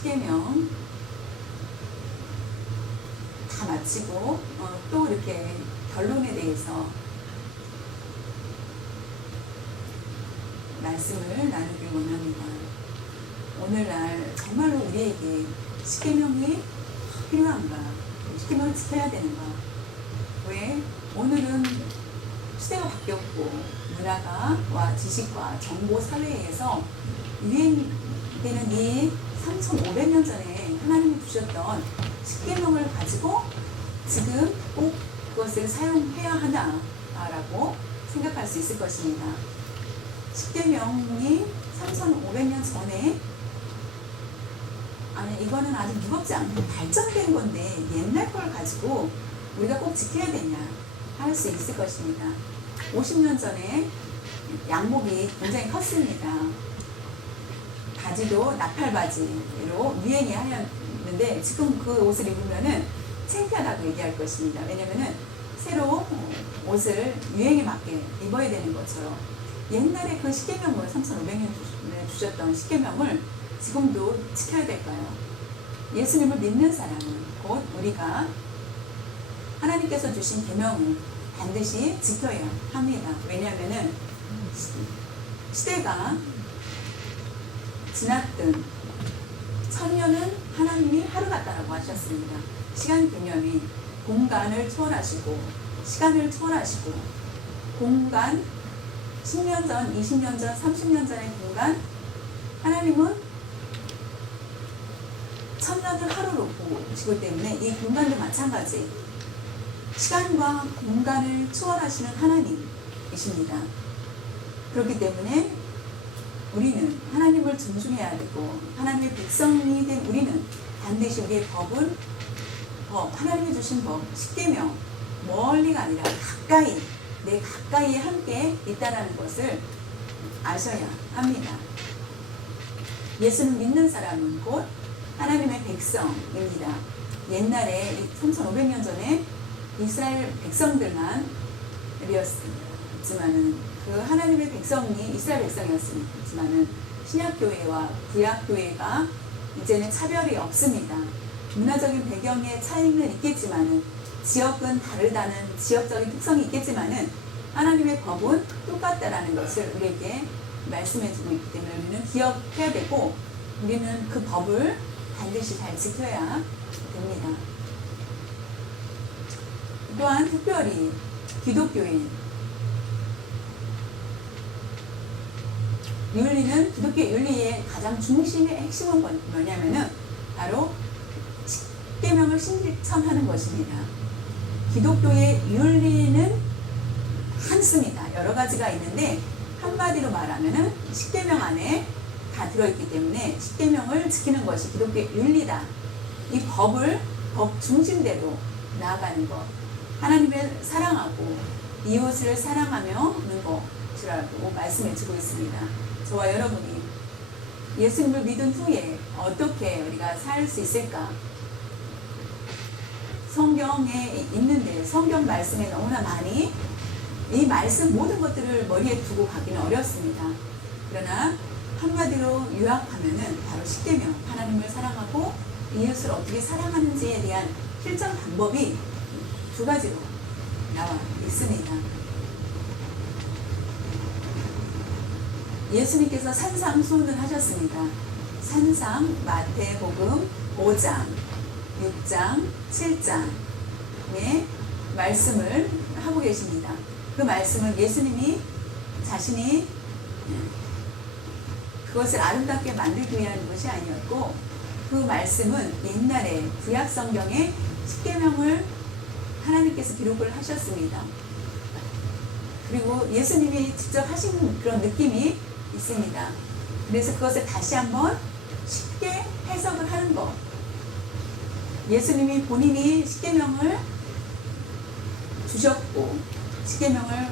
십계명 다 마치고 또 이렇게 결론에 대해서 말씀을 나누길 원합니다. 오늘날 정말로 우리에게 십계명이 필요한가? 십계명을 지켜야 되는가? 왜? 오늘은 시대가 바뀌었고 문화와 지식과 정보 사회에서 유행되는 이 3,500년 전에 하나님이 주셨던 십계명을 가지고 지금 꼭 그것을 사용해야 하나라고 생각할 수 있을 것입니다. 십계명이 3,500년 전에 아니 이거는 아주 무겁지 않고 발전된 건데 옛날 걸 가지고 우리가 꼭 지켜야 되냐 할 수 있을 것입니다. 50년 전에 양복이 굉장히 컸습니다. 바지도 나팔바지로 유행이 하였는데 지금 그 옷을 입으면은 창피하다고 얘기할 것입니다. 왜냐면은 새로 옷을 유행에 맞게 입어야 되는 것처럼 옛날에 그 십계명을 3,500년 주셨던 십계명을 지금도 지켜야 될까요? 예수님을 믿는 사람은 곧 우리가 하나님께서 주신 계명을 반드시 지켜야 합니다. 왜냐하면은 시대가 지났든 천년은 하나님이 하루 같다라고 하셨습니다. 시간 개념이 공간을 초월하시고 시간을 초월하시고 공간 10년 전, 20년 전, 30년 전의 공간 하나님은 천년을 하루로 보시기 때문에 이 공간도 마찬가지 시간과 공간을 초월하시는 하나님이십니다. 그렇기 때문에 우리는 하나님을 존중해야 되고 하나님의 백성이 된 우리는 반드시 우리의 법은 하나님이 주신 법, 십계명 멀리가 아니라 가까이 내 가까이에 함께 있다라는 것을 아셔야 합니다. 예수를 믿는 사람은 곧 하나님의 백성입니다. 옛날에 3,500년 전에 이스라엘 백성들만 이었지만은 그 하나님의 백성이 이스라엘 백성이었지만은 신약교회와 구약교회가 이제는 차별이 없습니다. 문화적인 배경의 차이는 있겠지만은 지역은 다르다는 지역적인 특성이 있겠지만은 하나님의 법은 똑같다라는 것을 우리에게 말씀해주고 있기 때문에 우리는 기억해야 되고 우리는 그 법을 반드시 잘 지켜야 됩니다. 또한 특별히 기독교인 윤리는 기독교 윤리의 가장 중심의 핵심은 뭐냐면은 바로 십계명을 실천하는 것입니다. 기독교의 윤리는 한수입니다. 여러 가지가 있는데 한마디로 말하면은 십계명 안에 다 들어있기 때문에 십계명을 지키는 것이 기독교의 윤리다. 이 법을 법 중심대로 나아가는 것, 하나님을 사랑하고 이웃을 사랑하며는 것이라고 말씀해주고 있습니다. 저와 여러분이 예수님을 믿은 후에 어떻게 우리가 살 수 있을까? 성경에 있는데 성경 말씀에 너무나 많이 이 말씀 모든 것들을 머리에 두고 가기는 어렵습니다. 그러나 한마디로 요약하면은 바로 십계명, 하나님을 사랑하고 이웃을 어떻게 사랑하는지에 대한 실천 방법이 두 가지로 나와 있습니다. 예수님께서 산상수훈을 하셨습니다. 산상 마태복음 5장, 6장, 7장의 말씀을 하고 계십니다. 그 말씀은 예수님이 자신이 그것을 아름답게 만들기 위한 것이 아니었고 그 말씀은 옛날에 구약 성경에 십계명을 하나님께서 기록을 하셨습니다. 그리고 예수님이 직접 하신 그런 느낌이 있습니다. 그래서 그것을 다시 한번 쉽게 해석을 하는 것. 예수님이 본인이 십계명을 주셨고 십계명을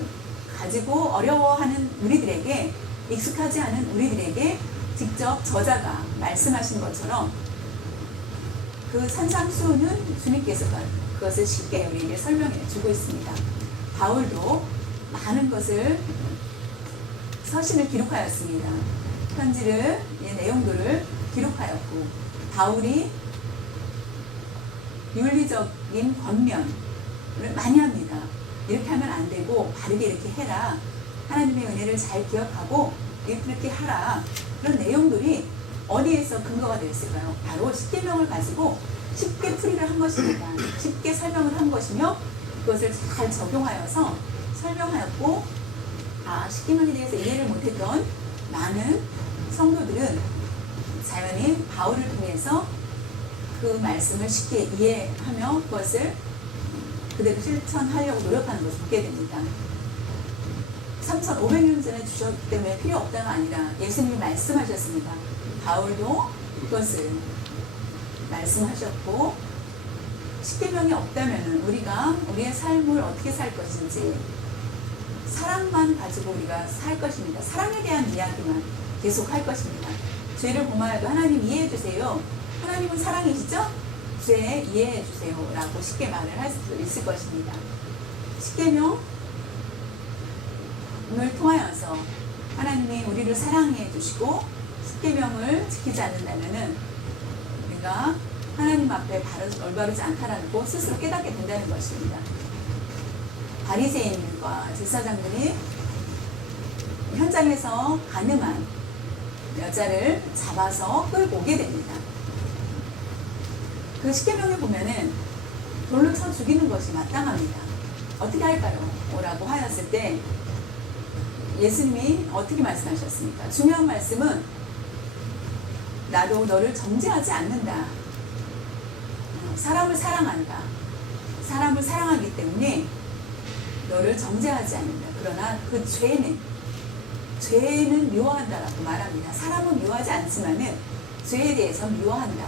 가지고 어려워하는 우리들에게 익숙하지 않은 우리들에게 직접 저자가 말씀하신 것처럼 그 산상수훈은 주님께서 그것을 쉽게 우리에게 설명해 주고 있습니다. 바울도 많은 것을 서신을 기록하였습니다. 편지를 내용들을 기록하였고 바울이 윤리적인 권면을 많이 합니다. 이렇게 하면 안 되고 바르게 이렇게 해라. 하나님의 은혜를 잘 기억하고 이렇게 하라. 그런 내용들이 어디에서 근거가 되었을까요? 바로 십계명을 가지고 쉽게 풀이를 한 것입니다. 쉽게 설명을 한 것이며 그것을 잘 적용하여서 설명하였고 십계명에 대해서 이해를 못했던 많은 성도들은 자연히 바울을 통해서 그 말씀을 쉽게 이해하며 그것을 그대로 실천하려고 노력하는 것을 보게 됩니다. 3,500년 전에 주셨기 때문에 필요 없다가 아니라 예수님이 말씀하셨습니다. 바울도 그것을 말씀하셨고 십계명이 없다면 우리가 우리의 삶을 어떻게 살 것인지 사랑만 가지고 우리가 살 것입니다. 사랑에 대한 이야기만 계속 할 것입니다. 죄를 범하여도 하나님 이해해 주세요. 하나님은 사랑이시죠? 죄 이해해 주세요 라고 쉽게 말을 할 수 있을 것입니다. 십계명을 통하여서 하나님이 우리를 사랑해 주시고 십계명을 지키지 않는다면 우리가 하나님 앞에 올바르지 않다라는 거 스스로 깨닫게 된다는 것입니다. 바리새인과 제사장들이 현장에서 가늠한 여자를 잡아서 끌고 오게 됩니다. 그 십계명에 보면은 돌로 쳐 죽이는 것이 마땅합니다. 어떻게 할까요? 라고 하였을 때 예수님이 어떻게 말씀하셨습니까? 중요한 말씀은 나도 너를 정죄하지 않는다. 사람을 사랑한다. 사람을 사랑하기 때문에 너를 정죄하지 않는다. 그러나 그 죄는 미워한다라고 말합니다. 사람은 미워하지 않지만은 죄에 대해서 미워한다.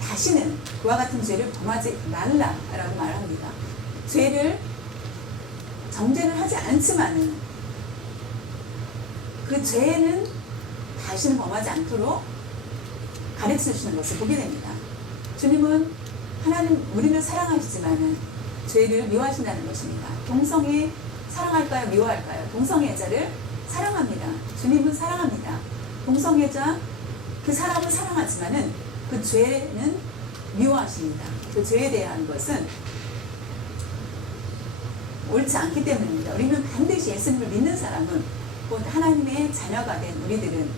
다시는 그와 같은 죄를 범하지 말라라고 말합니다. 죄를 정죄를 하지 않지만은 그 죄는 다시는 범하지 않도록 가르쳐 주시는 것을 보게 됩니다. 주님은 우리를 사랑하시지만은 죄를 미워하신다는 것입니다. 동성애 사랑할까요? 미워할까요? 동성애자를 사랑합니다. 주님은 사랑합니다. 동성애자 그 사람을 사랑하지만은 그 죄는 미워하십니다. 그 죄에 대한 것은 옳지 않기 때문입니다. 우리는 반드시 예수님을 믿는 사람은 곧 하나님의 자녀가 된 우리들은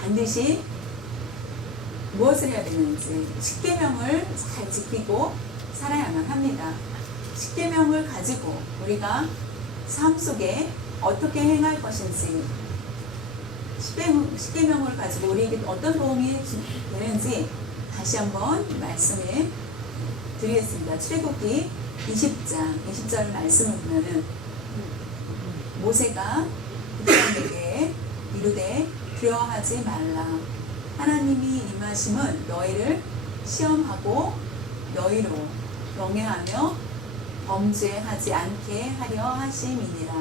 반드시 무엇을 해야 되는지 십계명을 잘 지키고 살아야만 합니다. 십계명을 가지고 우리가 삶 속에 어떻게 행할 것인지 십계명을 가지고 우리에게 어떤 도움이 되는지 다시 한번 말씀을 드리겠습니다. 출애굽기 20절 말씀을 보면은 모세가 백성에게 이르되 두려워하지 말라. 하나님이 임하심은 너희를 시험하고 너희로 명예하며 범죄하지 않게 하려 하심이니라.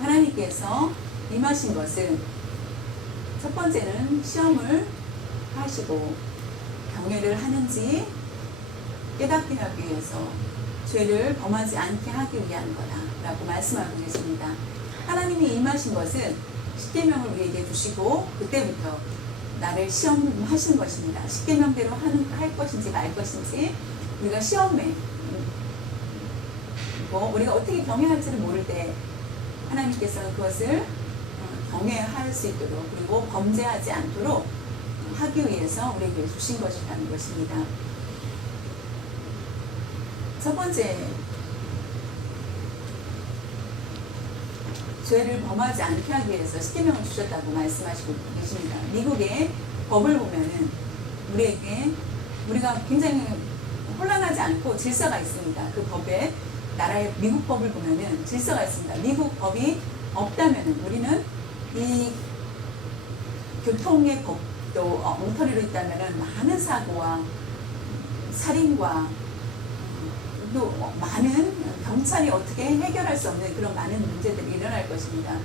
하나님께서 임하신 것은 첫 번째는 시험을 하시고 경외를 하는지 깨닫게 하기 위해서 죄를 범하지 않게 하기 위한 거다라고 말씀하고 계십니다. 하나님이 임하신 것은 십계명을 우리에게 주시고 그때부터 나를 시험하시는 것입니다. 십계명대로 할 것인지 말 것인지 우리가 시험에 우리가 어떻게 경외할지를 모를 때 하나님께서는 그것을 경외할 수 있도록 그리고 범죄하지 않도록 하기 위해서 우리에게 주신 것이라는 것입니다. 첫 번째, 죄를 범하지 않게 하기 위해서 십계명을 주셨다고 말씀하시고 계십니다. 미국의 법을 보면은 우리가 굉장히 혼란하지 않고 질서가 있습니다. 그 법에 나라의 미국 법을 보면은 질서가 있습니다. 미국 법이 없다면은 우리는 이 교통의 법도 엉터리로 있다면은 많은 사고와 살인과 또 많은 경찰이 어떻게 해결할 수 없는 그런 많은 문제들이 일어날 것입니다.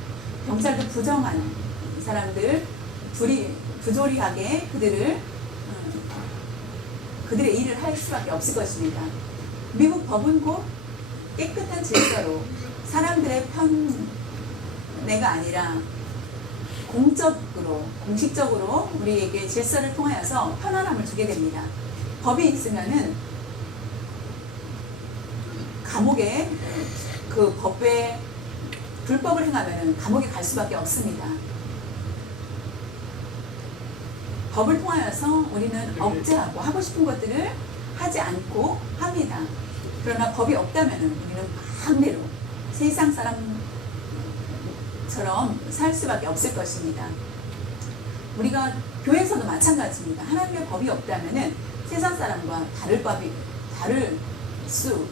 경찰도 부정한 사람들, 부조리하게 그들의 일을 할 수밖에 없을 것입니다. 미국 법은 곧 깨끗한 질서로 사람들의 편애가 아니라 공식적으로 우리에게 질서를 통하여서 편안함을 주게 됩니다. 법이 있으면은 감옥에 그 법에 불법을 행하면은 감옥에 갈 수밖에 없습니다. 법을 통하여서 우리는 억제하고 하고 싶은 것들을 하지 않고 합니다. 그러나 법이 없다면은 우리는 마음대로 세상 사람처럼 살 수밖에 없을 것입니다. 우리가 교회에서도 마찬가지입니다. 하나님의 법이 없다면은 세상 사람과 다를 수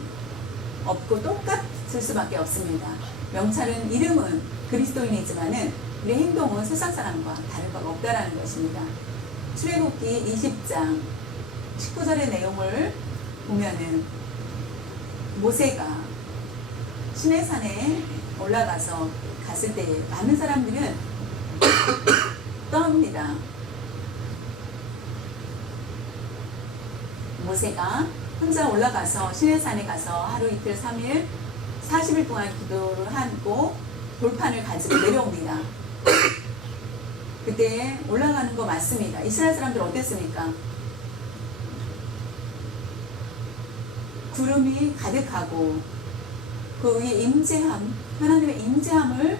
없고 똑같을 수밖에 없습니다. 명찰은 이름은 그리스도인이지만은 우리 행동은 세상 사람과 다를 바가 없다라는 것입니다. 출애굽기 20장 19절의 내용을 보면은 모세가 시내산에 올라가서 갔을 때 많은 사람들은 떠납니다. 모세가 혼자 올라가서 시내산에 가서 하루 이틀 3일 40일 동안 기도를 하고 돌판을 가지고 내려옵니다. 그때 올라가는 거 맞습니다. 이스라엘 사람들 어땠습니까? 구름이 가득하고 그 위에 임재함, 하나님의 임재함을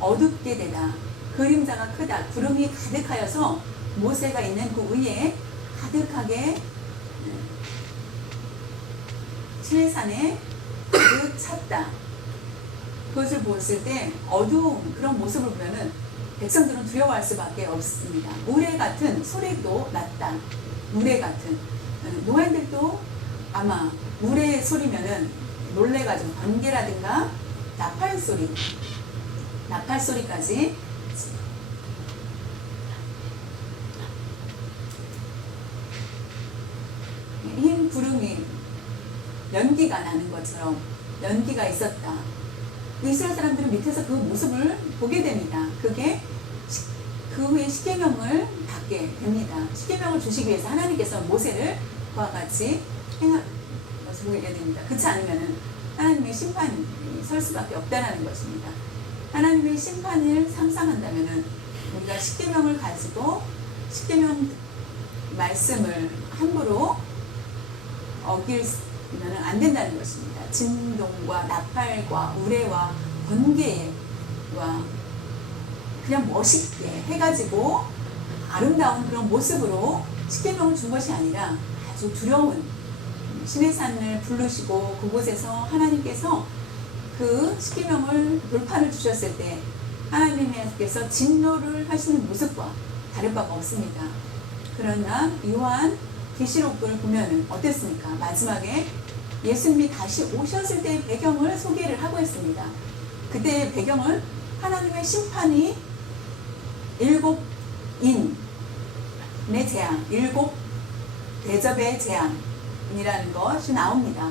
어둡게 되다. 그림자가 크다. 구름이 가득하여서 모세가 있는 그 위에 가득하게 시내산에 가득 찼다. 그것을 보았을 때 어두운 그런 모습을 보면은 백성들은 두려워할 수밖에 없습니다. 우레 같은 소리도 났다. 우레 같은 노예들도 아마 우레 소리면은 놀래가지고 번개라든가 나팔 소리까지 흰 구름이 연기가 나는 것처럼 연기가 있었다. 이스라엘 사람들은 밑에서 그 모습을 보게 됩니다. 그게 그 후에 십계명을 받게 됩니다. 십계명을 주시기 위해서 하나님께서 모세를 그와 같이 행한 것을 보게 됩니다. 그렇지 않으면 하나님의 심판이 설 수밖에 없다는 것입니다. 하나님의 심판을 상상한다면 우리가 십계명을 가지고 십계명 말씀을 함부로 어기면 안 된다는 것입니다. 진동과 나팔과 우레와 번개와 그냥 멋있게 해가지고 아름다운 그런 모습으로 십계명을 준 것이 아니라 아주 두려운 시내산을 부르시고 그곳에서 하나님께서 그 십계명을 돌판을 주셨을 때 하나님께서 진노를 하시는 모습과 다를 바가 없습니다. 그러나 요한 계시록을 보면 어땠습니까? 마지막에 예수님이 다시 오셨을 때의 배경을 소개를 하고 있습니다. 그때의 배경은 하나님의 심판이 7인의 재앙, 7 대접의 재앙이라는 것이 나옵니다.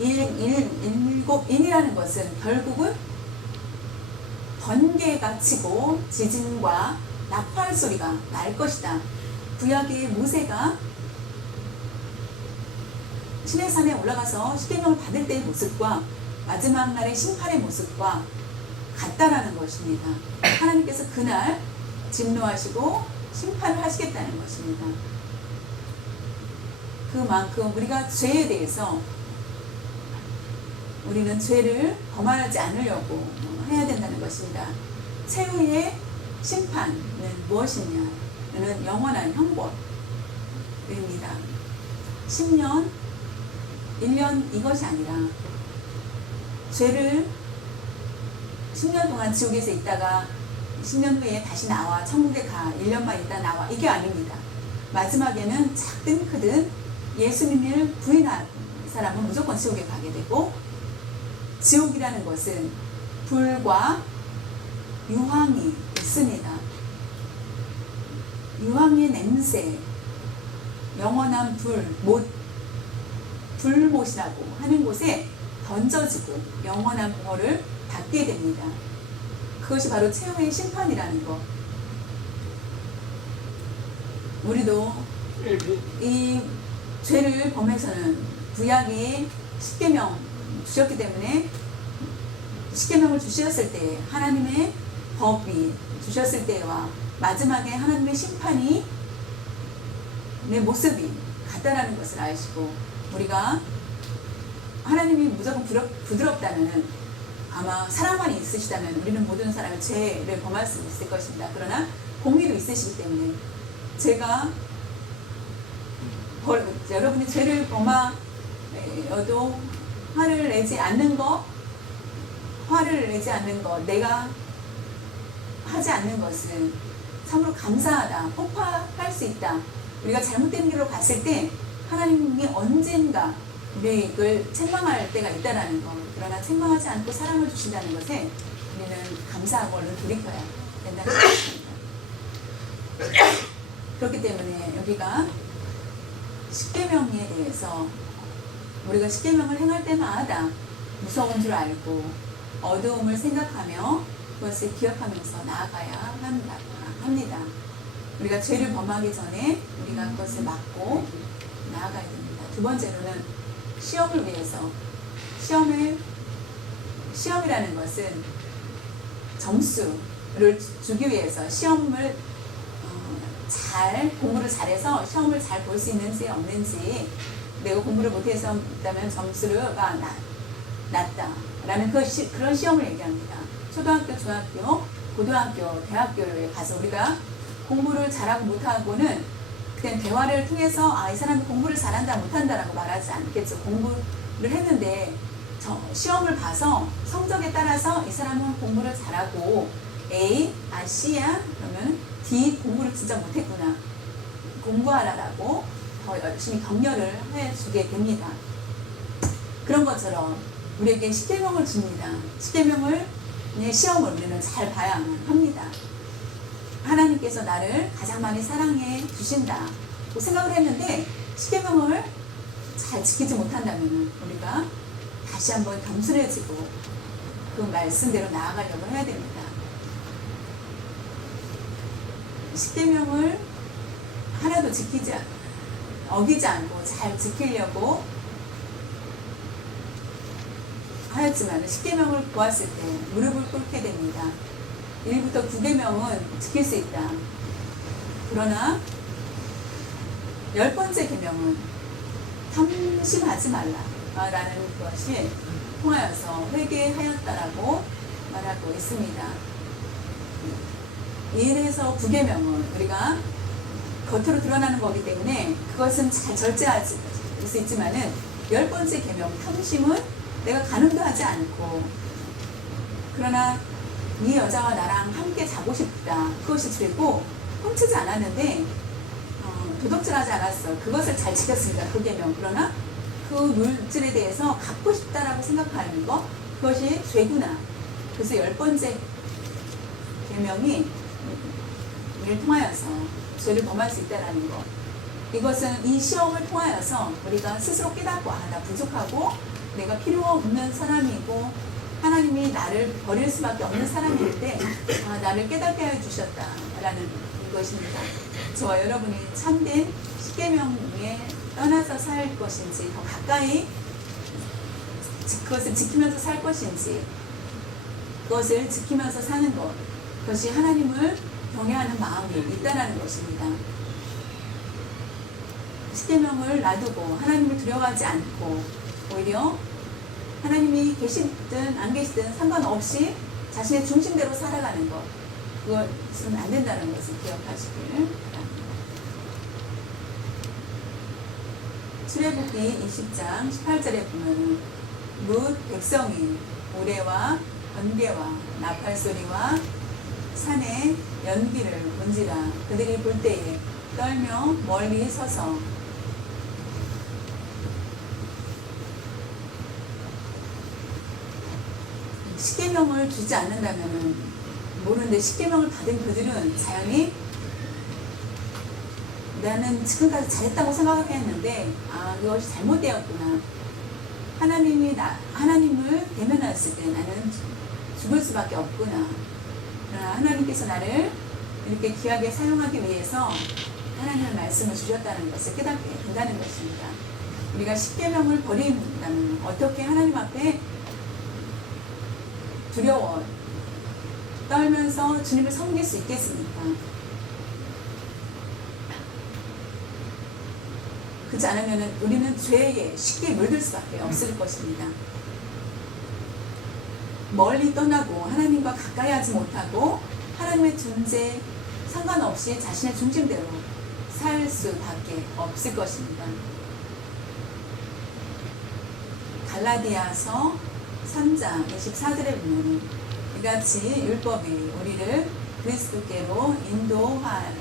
7인이라는 것은 결국은 번개가 치고 지진과 나팔 소리가 날 것이다. 구약의 모세가 시내산에 올라가서 십계명을 받을 때의 모습과 마지막 날의 심판의 모습과 같다라는 것입니다. 하나님께서 그날 진노하시고 심판을 하시겠다는 것입니다. 그만큼 우리가 죄에 대해서 우리는 죄를 범하지 않으려고 해야 된다는 것입니다. 최후의 심판은 무엇이냐? 는 영원한 형벌입니다. 10년, 1년 이것이 아니라 죄를 10년 동안 지옥에서 있다가 10년 후에 다시 나와 천국에 가 1년만 있다 나와 이게 아닙니다. 마지막에는 작든 크든 예수님을 부인한 사람은 무조건 지옥에 가게 되고 지옥이라는 것은 불과 유황이 있습니다. 유황의 냄새, 영원한 불못이라고 하는 곳에 던져지고 영원한 벌을 받게 됩니다. 그것이 바로 최후의 심판이라는 것. 우리도 이 죄를 범해서는 구약이 십계명 주셨기 때문에 십계명을 주셨을 때 하나님의 법이 주셨을 때와 마지막에 하나님의 심판이 내 모습이 같다라는 것을 아시고, 우리가 하나님이 무조건 부드럽다면 아마 사랑만이 있으시다면 우리는 모든 사람의 죄를 범할 수 있을 것입니다. 그러나 공의도 있으시기 때문에 제가 여러분이 죄를 범하여도 화를 내지 않는 것, 내가 하지 않는 것은 참으로 감사하다, 폭파할 수 있다. 우리가 잘못된 길로 갔을 때 하나님이 언젠가 우리를 책망할 때가 있다는 것, 그러나 책망하지 않고 사랑을 주신다는 것에 우리는 감사하고 얼른 돌이켜야 된다는 것입니다. 그렇기 때문에 여기가 십계명에 대해서 우리가 십계명을 행할 때마다 무서운 줄 알고 어두움을 생각하며 그것을 기억하면서 나아가야 합니다. 우리가 죄를 범하기 전에 우리가 그것을 막고 나아가야 됩니다. 두 번째로는 시험을 위해서, 시험이라는 것은 점수를 주기 위해서 시험을 공부를 잘해서 시험을 잘 볼 수 있는지 없는지, 내가 공부를 못해서 있다면 점수가 낮다라는 그런 시험을 얘기합니다. 초등학교, 중학교, 고등학교, 대학교에 가서 우리가 공부를 잘하고 못하고는 그냥 대화를 통해서 이 사람이 공부를 잘한다 못한다라고 말하지 않겠죠. 공부를 했는데 시험을 봐서 성적에 따라서 이 사람은 공부를 잘하고 A, C야? 그러면 D 공부를 진짜 못했구나, 공부하라라고 더 열심히 격려를 해주게 됩니다. 그런 것처럼 우리에게 십계명을 줍니다. 십계명을 시험을 우리는 잘 봐야 합니다. 하나님께서 나를 가장 많이 사랑해 주신다 생각을 했는데 십계명을 잘 지키지 못한다면 우리가 다시 한번 겸손해지고 그 말씀대로 나아가려고 해야 됩니다. 십계명을 하나도 어기지 않고 잘 지키려고 하였지만 십계명을 보았을 때 무릎을 꿇게 됩니다. 1부터 9계명은 지킬 수 있다. 그러나 10번째 계명은 탐심하지 말라라는 것이 통하여서 회개하였다라고 말하고 있습니다. 1에서 9계명은 우리가 겉으로 드러나는 거기 때문에 그것은 잘 절제할 수 있지만은 10번째 계명 탐심은 내가 가늠도 하지 않고, 그러나 이 여자와 나랑 함께 자고 싶다, 그것이 죄고 훔치지 않았는데 도둑질하지 않았어, 그것을 잘 지켰습니다. 그 계명. 그러나 그 물질에 대해서 갖고 싶다라고 생각하는 것, 그것이 죄구나. 그래서 10번째 계명이 이를 통하여서 죄를 범할 수 있다는 것, 이것은 이 시험을 통하여서 우리가 스스로 깨닫고 나 부족하고 내가 필요 없는 사람이고 하나님이 나를 버릴 수밖에 없는 사람일 때 나를 깨닫게 해주셨다라는 것입니다. 저와 여러분이 참된 십계명에 떠나서 살 것인지, 더 가까이 그것을 지키면서 살 것인지, 그것을 지키면서 사는 것, 그것이 하나님을 경외하는 마음이 있다는 것입니다. 십계명을 놔두고 하나님을 두려워하지 않고 오히려 하나님이 계시든 안 계시든 상관없이 자신의 중심대로 살아가는 것, 그것은 안 된다는 것을 기억하시길 바랍니다. 출애굽기 20장 18절에 보면 뭇 백성이 우레와 번개와 나팔소리와 산의 연기를 본지라 그들이 볼 때에 떨며 멀리 서서 십계명을 주지 않는다면 모르는데, 십계명을 받은 그들은 자연히 나는 지금까지 잘했다고 생각을 했는데 그것이 잘못되었구나, 하나님을 대면했을 때 나는 죽을 수밖에 없구나, 그러나 하나님께서 나를 이렇게 귀하게 사용하기 위해서 하나님의 말씀을 주셨다는 것을 깨닫게 된다는 것입니다. 우리가 십계명을 버린다면 어떻게 하나님 앞에 두려워 떨면서 주님을 섬길 수 있겠습니까? 그렇지 않으면 우리는 죄에 쉽게 물들 수밖에 없을 것입니다. 멀리 떠나고 하나님과 가까이 하지 못하고 하나님의 존재 상관없이 자신의 중심대로 살 수밖에 없을 것입니다. 갈라디아서 3장 24절에 보면 이같이 율법이 우리를 그리스도께로 인도하는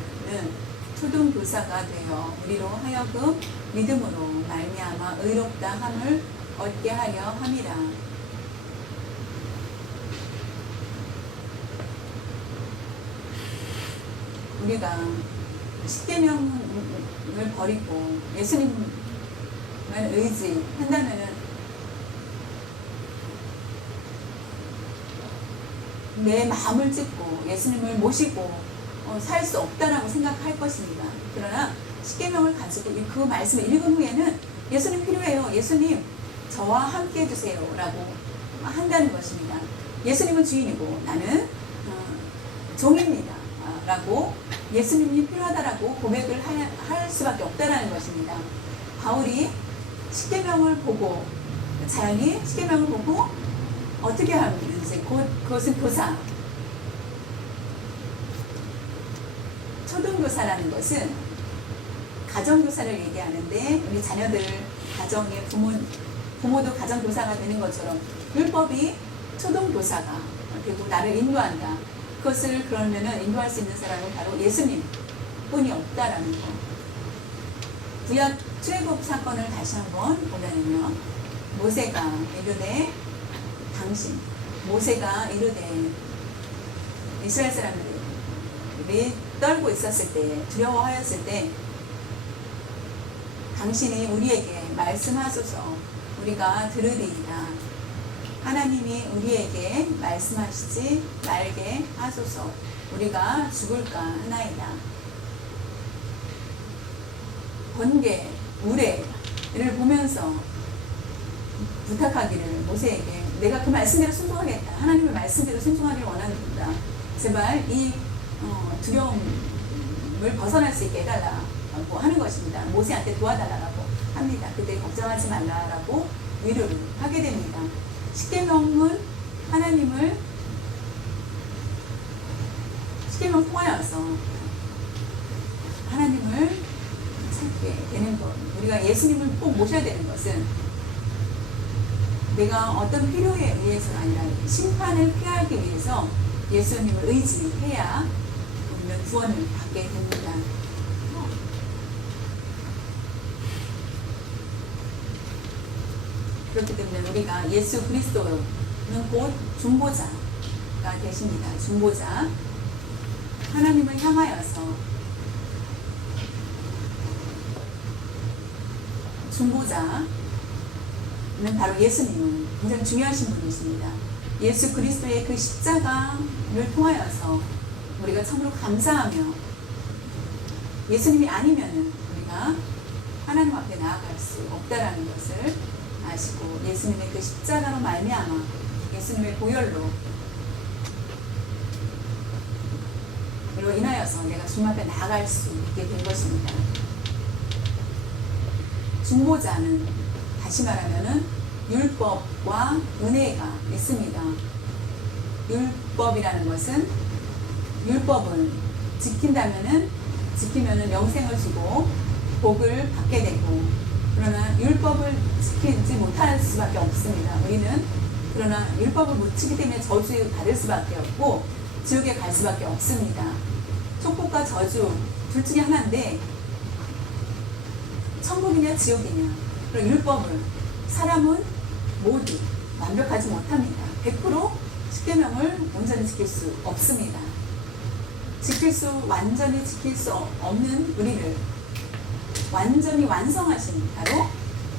초등교사가 되어 우리로 하여금 믿음으로 말미암아 의롭다 함을 얻게 하려 함이라. 우리가 십계명을 버리고 예수님을 의지한다면 내 마음을 찢고 예수님을 모시고 살 수 없다라고 생각할 것입니다. 그러나 십계명을 가지고 그 말씀을 읽은 후에는 예수님 필요해요. 예수님 저와 함께 해주세요 라고 한다는 것입니다. 예수님은 주인이고 나는 종입니다 라고 예수님이 필요하다라고 고백을 할 수밖에 없다라는 것입니다. 바울이 십계명을 보고 자연히 십계명을 보고 어떻게 하는지 그것은 교사, 초등교사라는 것은 가정교사를 얘기하는데 우리 자녀들 가정의 부모도 가정교사가 되는 것처럼 율법이 초등교사가 되고 나를 인도한다. 그것을 그러면은 인도할 수 있는 사람은 바로 예수님 뿐이 없다라는 것. 구약 출애굽 사건을 다시 한번 보면요. 모세가 이르되 모세가 이르되 이스라엘 사람들이 떨고 있었을 때 두려워하였을 때 당신이 우리에게 말씀하소서 우리가 들으리이다. 하나님이 우리에게 말씀하시지 말게 하소서 우리가 죽을까 하나이다. 번개, 우레를 보면서 부탁하기를 모세에게 내가 그 말씀대로 순종하겠다. 하나님의 말씀대로 순종하기를 원한다. 제발 이 두려움을 벗어날 수 있게 해달라고 하는 것입니다. 모세한테 도와달라고 합니다. 그때 걱정하지 말라라고 위로를 하게 됩니다. 십계명은 십계명 통하여서 하나님을 찾게 되는 것. 우리가 예수님을 꼭 모셔야 되는 것은 내가 어떤 필요에 의해서가 아니라 심판을 피하기 위해서 예수님을 의지해야 우리는 구원을 받게 됩니다. 그렇기 때문에 우리가 예수 그리스도는 곧 중보자가 되십니다. 중보자. 하나님을 향하여서 중보자는 바로 예수님은 굉장히 중요하신 분이십니다. 예수 그리스도의 그 십자가를 통하여서 우리가 참으로 감사하며 예수님이 아니면은 우리가 하나님 앞에 나아갈 수 없다라는 것을 아시고 예수님의 그 십자가로 말미암아 예수님의 보혈로 인하여서 내가 주님 앞에 나아갈 수 있게 된 것입니다. 중보자는 다시 말하면은 율법과 은혜가 있습니다. 율법이라는 것은 율법을 지키면은 영생을 주고 복을 받게 되고 그러나 율법을 지키지 못할 수밖에 없습니다. 우리는 그러나 율법을 못 지키기 때문에 저주 받을 수밖에 없고 지옥에 갈 수밖에 없습니다. 축복과 저주 둘 중에 하나인데 천국이냐 지옥이냐. 그리고 율법을 사람은 모두 완벽하지 못합니다. 100% 십계명을 온전히 지킬 수 없습니다. 완전히 지킬 수 없는 우리를 완전히 완성하신 바로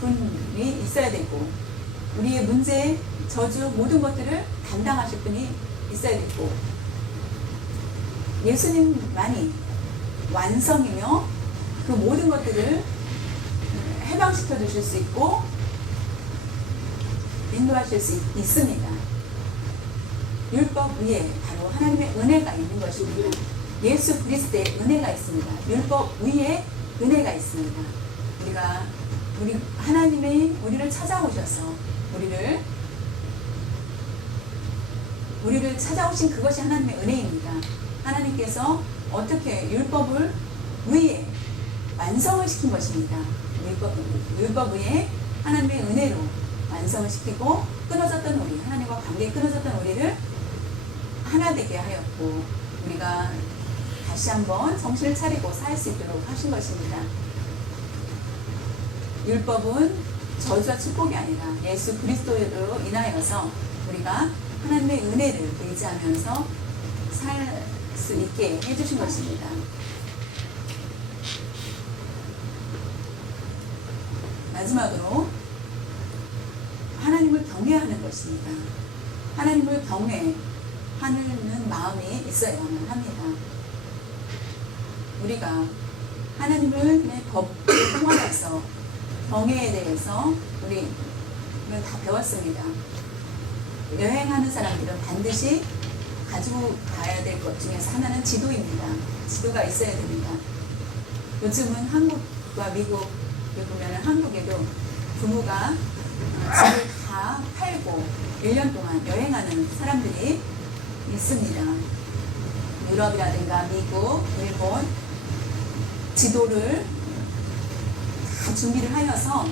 분이 있어야 되고 우리의 문제, 저주 모든 것들을 담당하실 분이 있어야 되고 예수님만이 완성이며 그 모든 것들을 해방시켜 주실 수 있고 인도하실 수 있습니다. 율법 위에 바로 하나님의 은혜가 있는 것입니다. 예수 그리스도의 은혜가 있습니다. 율법 위에 은혜가 있습니다. 우리 하나님이 우리를 찾아오셔서 우리를 찾아오신 그것이 하나님의 은혜입니다. 하나님께서 어떻게 율법을 위에 완성을 시킨 것입니다. 율법 위에 하나님의 은혜로 완성을 시키고 끊어졌던 하나님과 관계에 끊어졌던 우리를 하나 되게 하였고 우리가 다시 한번 정신을 차리고 살 수 있도록 하신 것입니다. 율법은 저주와 축복이 아니라 예수 그리스도로 인하여서 우리가 하나님의 은혜를 의지하면서 살 수 있게 해주신 것입니다. 마지막으로 하나님을 경외하는 것입니다. 하나님을 경외하는 마음이 있어야만 합니다. 우리가 하나님을 법을 통하여서 경외에 대해서 우리는 다 배웠습니다. 여행하는 사람들은 반드시 가지고 가야 될 것 중에서 하나는 지도입니다. 지도가 있어야 됩니다. 요즘은 한국과 미국을 보면 한국에도 부모가 집을 다 팔고 1년 동안 여행하는 사람들이 있습니다. 유럽이라든가 미국, 일본 지도를 다 준비를 하여서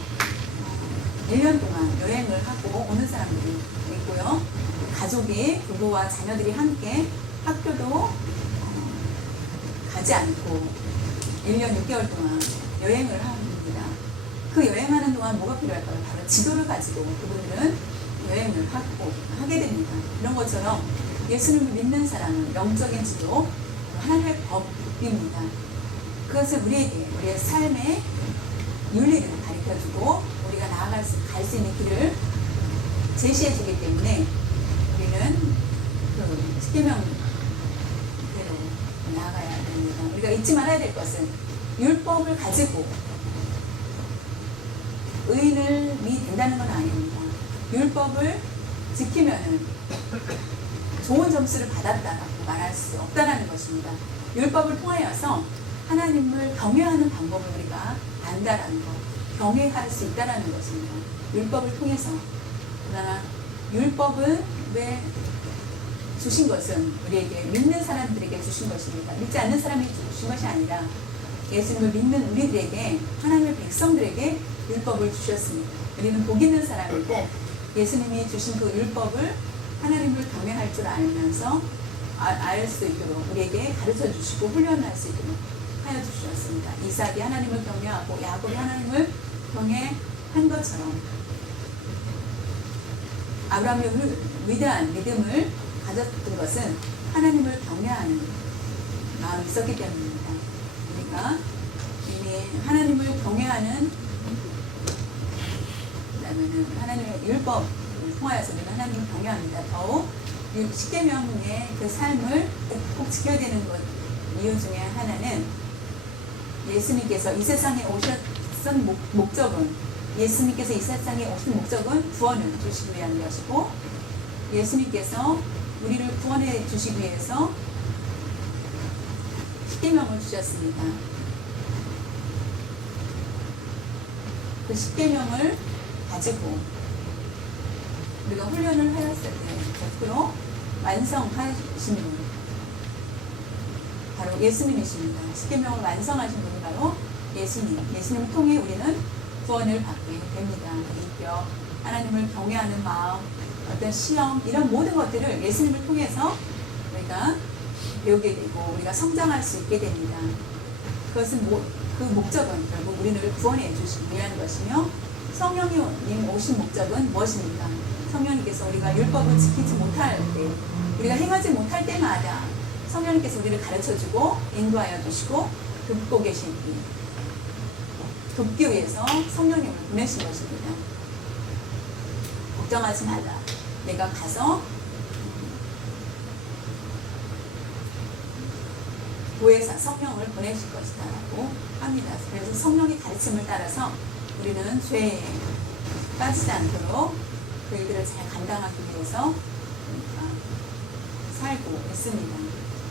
1년 동안 여행을 하고 오는 사람들이 있고요. 가족이, 부부와 자녀들이 함께 학교도 가지 않고 1년 6개월 동안 여행을 합니다. 그 여행하는 동안 뭐가 필요할까요? 바로 지도를 가지고 그분들은 여행을 하게 됩니다. 이런 것처럼 예수님을 믿는 사람은 영적인 지도, 하나님의 법입니다. 그것을 우리의 삶의 윤리를 가르쳐주고 우리가 나아갈 수 있는 길을 제시해주기 때문에 우리는 그 십계명대로 나아가야 됩니다. 우리가 잊지 말아야 될 것은 율법을 가지고 의인이 된다는 건 아닙니다. 율법을 지키면 좋은 점수를 받았다라고 말할 수 없다는 것입니다. 율법을 통하여서 하나님을 경외하는 방법을 우리가 안다라는 것, 경외할 수 있다는 것입니다. 율법을 통해서. 그러나 율법은 왜 주신 것은 우리에게 믿는 사람들에게 주신 것입니다. 믿지 않는 사람이 주신 것이 아니라 예수님을 믿는 우리들에게, 하나님의 백성들에게 율법을 주셨습니다. 우리는 복 있는 사람이고 예수님이 주신 그 율법을 하나님을 경외할 줄 알면서 알 수 있도록 우리에게 가르쳐 주시고 훈련할 수 있도록 하여 주셨습니다. 이삭이 하나님을 경외하고 야곱이 하나님을 경외한 것처럼 아브라함의 위대한 믿음을 가졌던 것은 하나님을 경외하는 마음이 있었기 때문입니다. 우리가 이미 하나님을 경외하는, 그다음에는 하나님의 율법을 통하여서 우리가 하나님을 경외합니다. 더욱 십계명의 그 삶을 꼭 지켜야 되는 것 이유 중에 하나는 예수님께서 이 세상에 오셨던 목적은, 예수님께서 이 세상에 오신 목적은 구원을 주시기 위한 것이고, 예수님께서 우리를 구원해 주시기 위해서 십계명을 주셨습니다. 그 십계명을 가지고 우리가 훈련을 하였을 때 100% 완성하신 분, 바로 예수님이십니다. 십계명을 완성하신 분이 바로 예수님을 통해 우리는 구원을 받게 됩니다. 인격, 하나님을 경외하는 마음, 어떤 시험, 이런 모든 것들을 예수님을 통해서 우리가 배우게 되고 우리가 성장할 수 있게 됩니다. 그것은 그 목적은 결국 우리를 구원해 주시기 위한 것이며, 성령님 오신 목적은 무엇입니까? 성령님께서 우리가 율법을 지키지 못할 때, 우리가 행하지 못할 때마다 성령님께서 우리를 가르쳐주고 인도하여 주시고 돕고 계시니, 돕기 위해서 성령님을 보내신 것입니다. 걱정하지 말라. 내가 가서 보혜사 성령을 보내실 것이다 라고 합니다. 그래서 성령의 가르침을 따라서 우리는 죄에 빠지지 않도록 그 일들을 잘 감당하기 위해서 살고 있습니다.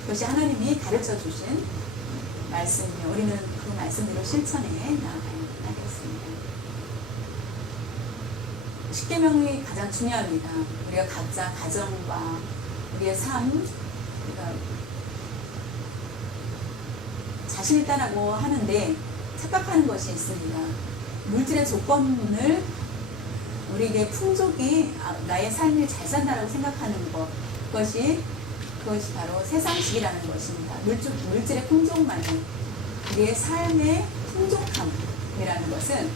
그것이 하나님이 가르쳐 주신 말씀이며 우리는 그 말씀대로 실천해 나가야겠습니다. 십계명이 가장 중요합니다. 우리가 각자 가정과 우리의 삶, 우리가 자신 있다라고 하는데 착각하는 것이 있습니다. 물질의 조건을 우리에게 풍족이 나의 삶이 잘 산다라고 생각하는 것, 그것이 바로 세상식이라는 것입니다. 물질의 풍족만이 우리의 삶의 풍족함이라는 것은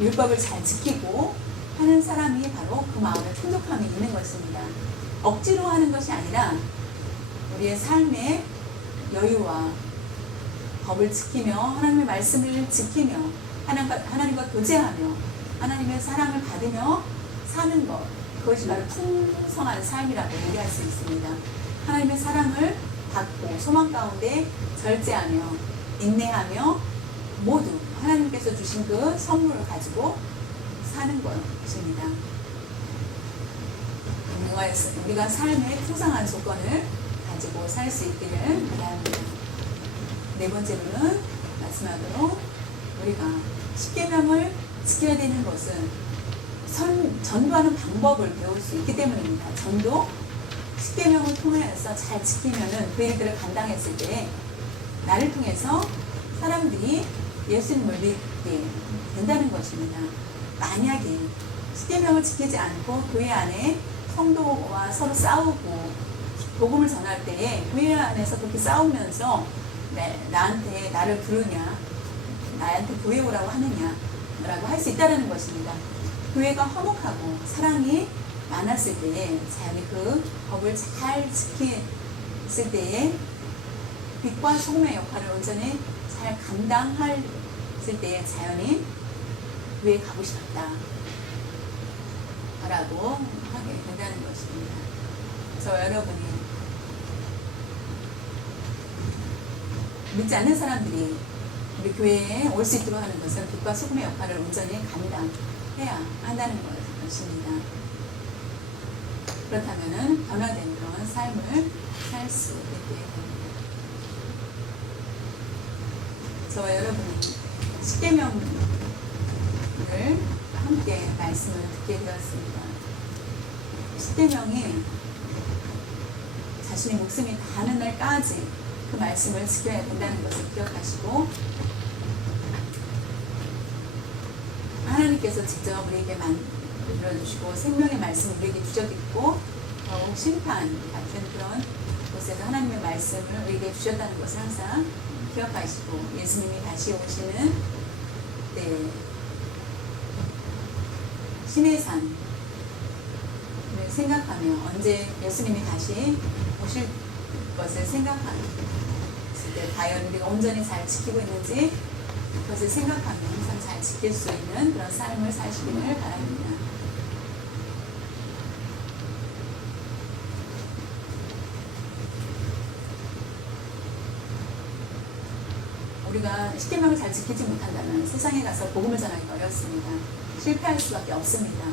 율법을 잘 지키고 하는 사람이 바로 그 마음에 풍족함이 있는 것입니다. 억지로 하는 것이 아니라 우리의 삶의 여유와 법을 지키며 하나님의 말씀을 지키며 하나님과 교제하며 하나님의 사랑을 받으며 사는 것, 그것이 바로 풍성한 삶이라고 얘기할 수 있습니다. 하나님의 사랑을 받고 소망 가운데 절제하며 인내하며 모두 하나님께서 주신 그 선물을 가지고 사는 것입니다. 우리가 삶의 풍성한 조건을 가지고 살 수 있기를 바랍니다. 네 번째로는 마지막으로 우리가 십계명을 지켜야 되는 것은 전도하는 방법을 배울 수 있기 때문입니다. 전도 십계명을 통해서 잘 지키면은 그 일들을 감당했을 때 나를 통해서 사람들이 예수님을 믿게 된다는 것입니다. 만약에 십계명을 지키지 않고 교회 안에 성도와 서로 싸우고 복음을 전할 때에 교회 안에서 그렇게 싸우면서 나한테 나를 부르냐, 나한테 교회 오라고 하느냐 라고 할 수 있다는 것입니다. 교회가 화목하고 사랑이 많았을 때에 자연히 그 법을 잘 지켰을 때에 빛과 소금의 역할을 온전히 잘 감당했을 때에 자연히 교회에 가고 싶다 라고 하게 된다는 것입니다. 저 여러분이 믿지 않는 사람들이 우리 교회에 올 수 있도록 하는 것은 빛과 소금의 역할을 온전히 감당해야 한다는 것입니다. 그렇다면 변화된 그런 삶을 살 수 있게 됩니다. 저와 여러분이 십계명을 함께 말씀을 듣게 되었습니다. 십계명이 자신의 목숨이 다하는 날까지 그 말씀을 지켜야 된다는 것을 기억하시고 하나님께서 직접 우리에게 만들어주시고 생명의 말씀을 우리에게 주셨고 더욱 심판 같은 그런 곳에서 하나님의 말씀을 우리에게 주셨다는 것을 항상 기억하시고 예수님이 다시 오시는 신의 산을 생각하며 언제 예수님이 다시 오실 것을 생각하는 때 과연 우리가 온전히 잘 지키고 있는지 그것을 생각하며 항상 잘 지킬 수 있는 그런 삶을 사시기를 바랍니다. 우리가 십계명을 잘 지키지 못한다면 세상에 가서 복음을 전하기 어렵습니다. 실패할 수밖에 없습니다.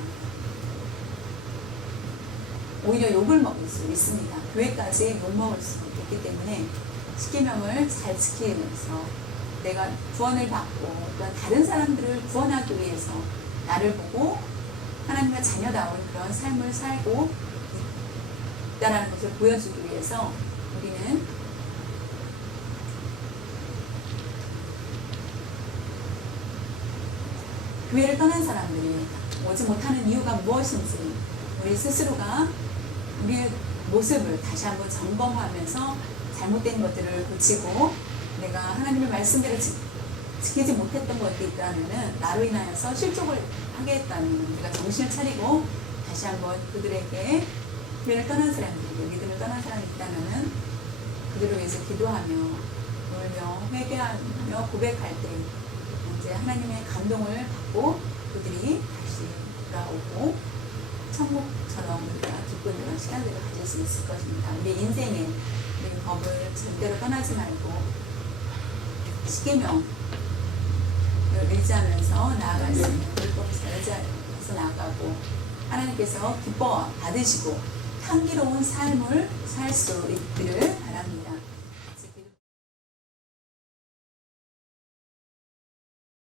오히려 욕을 먹을 수 있습니다. 교회까지 욕먹을 수 있기 때문에 십계명을 잘 지키면서 내가 구원을 받고 또한 다른 사람들을 구원하기 위해서 나를 보고 하나님의 자녀다운 그런 삶을 살고 있다는 것을 보여주기 위해서 우리는 교회를 떠난 사람들이 오지 못하는 이유가 무엇인지 우리 스스로가 우리의 모습을 다시 한번 점검하면서 잘못된 것들을 고치고 내가 하나님의 말씀대로 지키지 못했던 것이 있다면 나로 인하여서 실족을 하겠다는 우리가 정신을 차리고 다시 한번 그들에게 교회를 떠난 사람들에게 믿음을 떠난 사람이 있다면 그들을 위해서 기도하며 울며 회개하며 고백할 때 이제 하나님의 감동을 받고 그들이 다시 돌아오고 천국처럼 우리가 기쁜 그런 시간들을 가질 수 있을 것입니다. 우리 인생에 우리 법을 절대로 떠나지 말고 십계명을 의지하면서 나아갈 수 있는 율법을 의지하면서 나아가고 하나님께서 기뻐 받으시고 향기로운 삶을 살 수 있기를 바랍니다.